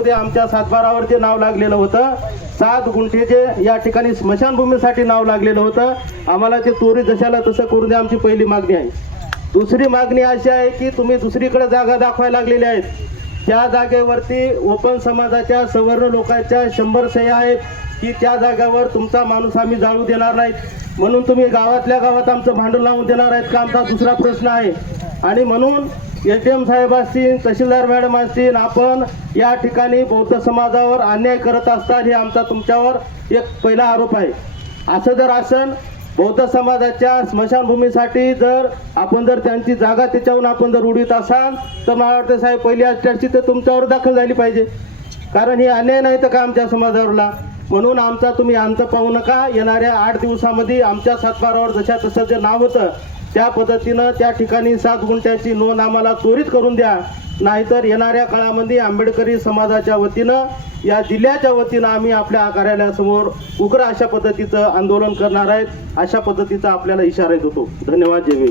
मध्ये आमच्या सातबारावरचे नाव लागलेलं होतं. सात गुंठेचे या ठिकाणी स्मशानभूमीसाठी नाव लागलेलं होतं. आम्हाला ते चोरी जशाला तसं करून द्या आमची पहिली मागणी आहे. दुसरी मागणी अशी आहे की तुम्ही दुसरीकडे जागा दाखवायला लागलेल्या आहेत. त्या जागेवरती ओपन समाजाच्या सवर्ण लोकांच्या शंभर सह्या आहेत की त्या जागेवर तुमचा माणूस आम्ही जाळू देणार नाहीत. म्हणून तुम्ही गावातल्या गावात आमचं भांडण लावून देणार आहेत का? आमचा दुसरा प्रश्न आहे. आणि म्हणून एस डी एम साहेब असतील तहसीलदार मॅडम असतील आपण या ठिकाणी बौद्ध समाजावर अन्याय करत असतात हे आमचा तुमच्यावर एक पहिला आरोप आहे. असं जर असन बौद्ध समाजाच्या स्मशानभूमीसाठी जर आपण जर त्यांची जागा त्याच्याहून आपण जर उडीत असाल तर मला वाटतं साहेब पहिली अष्टाची तर तुमच्यावर दाखल झाली पाहिजे. कारण हे अन्याय नाही तर का आमच्या समाजावरला? म्हणून आमचा तुम्ही अंत पाहू नका. येणाऱ्या आठ दिवसामध्ये आमच्या सातबारावर जशा तसं जे नाव होतं त्या पद्धतीनं त्या ठिकाणी सात गुंठ्याची नोंद आम्हाला त्वरित करून द्या. नाहीतर येणाऱ्या काळामध्ये आंबेडकरी समाजाच्या वतीनं या जिल्ह्याच्या वतीनं आम्ही आपल्या कार्यालयासमोर उग्र अशा पद्धतीचं आंदोलन करणार आहेत. अशा पद्धतीचा आपल्याला इशारा देतो. धन्यवाद जय